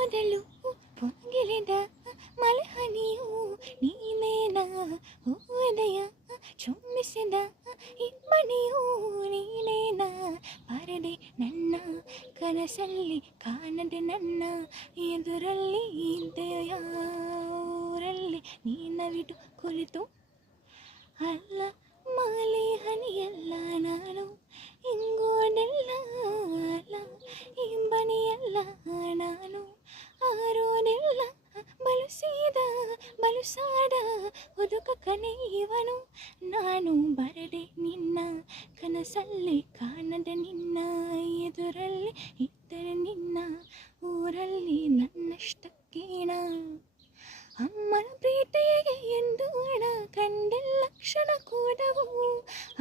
ಮೊದಲು ಪೊಂಗಿಲಿದ ಮಲಹನಿಯು ನೀನೇನ ಹೃದಯ ಚುಂಬಿಸಿದ ಇಬ್ಬನಿಯು ನೀನೇನ ಪರದೆ ನನ್ನ ಕನಸಲ್ಲಿ ಕಾಣದೆ ನನ್ನ ಎದುರಲ್ಲಿ ಇದೆಯವರಲ್ಲಿ ನೀನವಿದು ಕುಳಿತು ಅಲ್ಲ ಮಾಲೆ ಹನಿಯಲ್ಲ ನಾನು ಇಂಗೋನೆಲ್ಲ ಅಲ್ಲ ಇಂಬನಿಯಲ್ಲ ನಾನು ಆರೋನೆಲ್ಲ ಬಲುಸಾದ ಒದುಕ ಕನೆ ಇವನು ನಾನು ಬರದೆ ನಿನ್ನ ಕನಸಲ್ಲಿ ಕಾಣದೆ ನಿನ್ನ ಎದುರಲ್ಲಿ ಇದ್ದರೆ ನಿನ್ನ ಊರಲ್ಲಿ ನನ್ನಷ್ಟಕ್ಕೇನ ಅಮ್ಮನ ಪ್ರೀತಿಗೆ ಎಂದು ಹಣ ಕಂಡೆಲ್ಲ ಕ್ಷಣ ಕೂಡವು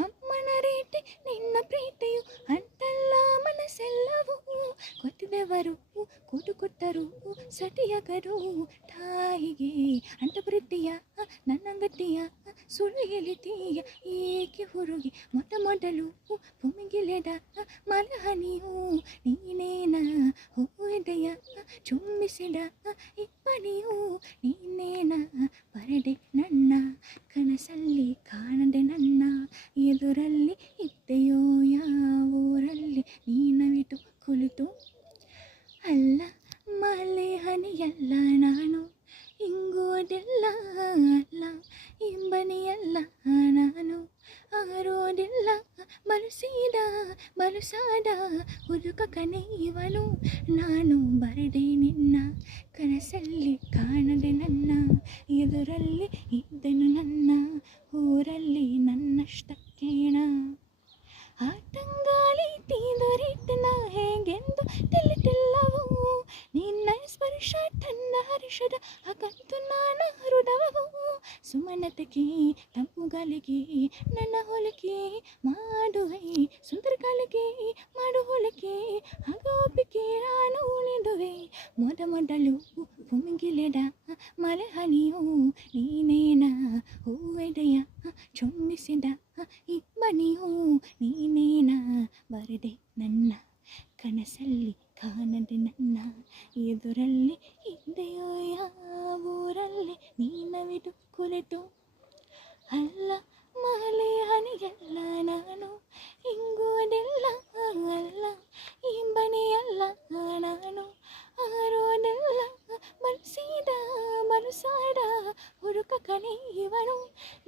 ಅಮ್ಮನ ರೀತಿ ನಿನ್ನ ಪ್ರೀತಿಯು ಅಂತಲ್ಲ ಮನಸ್ಸೆಲ್ಲವೂ ಗೊತ್ತಿದವರು ಕೂಟು ಕೊಟ್ಟರು ಸಟಿಯಗರು ತಾಯಿಗೆ ಅಂತ ಪ್ರೀತಿಯ ನನ್ನ ಗತಿಯ ಸುಳ್ಳು ಹೇಳಿತೀಯ ಏಕೆ ಹುರುಗಿ ಮೊದಲು ಪುಮಿಗಿಲೆದ ಮಲಹನಿಯು ನೀನೇನ ಹೃದಯ ಚುಂಬಿಸಿದ ಇಬ್ಬನಿಯು ನೀನೇನ ಪರದೆ ನನ್ನ ಕನಸಲ್ಲಿ ಕಾಣದೆ ನನ್ನ ಎದುರಲ್ಲಿ ಇದ್ದೆಯೋ ಯಾವೂರಲ್ಲಿ ನೀನವಿತು ಕುಳಿತು ಅಲ್ಲ ಮಲೆ ಹನಿಯಲ್ಲ ನಾನು ಇಂಗೋದೆಲ್ಲ ಅಲ್ಲ ಇಂಬನಿಯಲ್ಲ ನಾನು ಆರೋದಿಲ್ಲ ಬಲುಸಾದ ಹುಡುಕ ಕನೆ ಇವನು ನಾನು ಬರದೆ ನಿನ್ನ ಕನಸಲ್ಲಿ ಕಾಣದೆ ನನ್ನ ಎದುರಲ್ಲಿ ಇದ್ದನು ನನ್ನ ಊರಲ್ಲಿ ನನ್ನಷ್ಟಕ್ಕೇಣ ಆಟಂಗಾಳಿ ತೀದೊರಿಟ್ಟನ ಹೇಗೆಂದು ತಿಳಿತಿಲ್ಲವು ನಿನ್ನ ಸ್ಪರ್ಶ ತನ್ನ ಹರ್ಷದ ಅಕಂತು ನಾನ ಹೃದಯವು ಸುಮನತೆಗೆ ತಂಪುಗಾಲಿಗೆ ನನ್ನ ಹೋಲಿಕೆ ಮಾಡುವೆ ಸುಂದರ ಕಾಲಿಗೆ ಮಾಡು ಹೋಲಿಕೆ ಹಾಗೋಪಿಕೆ ನಾನು ನಿಡುವೆ ಮೊದಲು ಪುಮಿಗಿಲೆದ ಮಲಹನಿಯು ನೀನೇನ ಹೂವೆದೆಯ ಚುಂಬಿಸಿದ ಇಬ್ಬನಿಯು ನೀನೇನ ಬರದೆ ನನ್ನ ಕನಸಲ್ಲಿ ಕಾಣದೆ ನನ್ನ ಎದುರಲ್ಲಿ ಇದೆಯೋ ಯಾವೂರಲ್ಲಿ ನೀನವಿದು ಕುಳಿತು ಅಲ್ಲ ಮಾಲೆ ಹನಿಯಲ್ಲ ನಾನು ಇಂಗುವುದೆಲ್ಲ ಅಲ್ಲ ಇಂಬನಿಯಲ್ಲ ನಾನು ಆರೋನೆಲ್ಲ ಬಲುಸಾದ ಹುಡುಕ ಕನೆ ಇವನು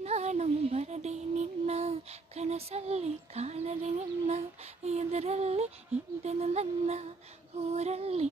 ನಾನು ಬರದೆ ನಿನ್ನ ಕನಸಲ್ಲಿ ಕಾಣದೆ ನಿನ್ನ ಎದುರಲ್ಲಿ ಇದ್ದನು ನನ್ನ ಊರಲ್ಲಿ